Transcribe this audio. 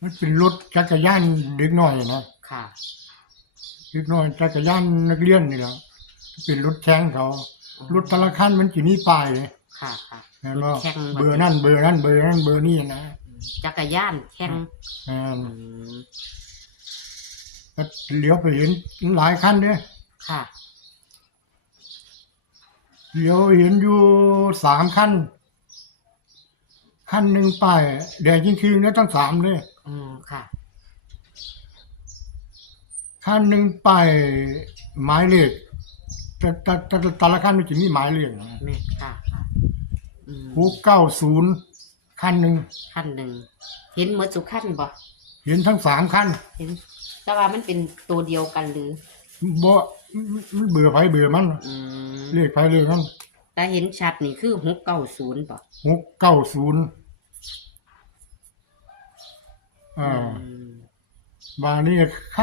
มันเป็นรถจักรยานเด็กน้อยนะค่ะเด็กน้อยจักรยานนักเรียนนี่แหละเป็นรถแข่งเขารถแต่ละคันมันสิมีป้ายเลยค่ะค่ะเห็นรถบ่แข่งเบอร์นั่นเบอร์นั้นเบอร์นั้นเบอร์นี้นะจักรยานแข่งอ่าอืมก็เลี้ยวไปเห็นหลายคันเด้ ค่ะเดี๋ยวเห็นอยู่3คันคันหนึ่งป้ายแดงจริงๆแล้วทั้ง3เลยค่ะคันหนึ่งป้ายหมายเลขแต่ละคันมันจะมีหมายเลขนะแม่ค่ะค่ะ690คันหนึ่งคันหนึ่งเห็นหมดทุกคันบ่ เห็นทั้ง3คันเห็นแต่ว่ามันเป็นตัวเดียวกันหรือบ่มันเบื่อไผเบื่อมันอืมเลขไผเลขมันแต่เห็นชัดนี่คือ690ป่ะ690อ่าอืมบาดนี้คัน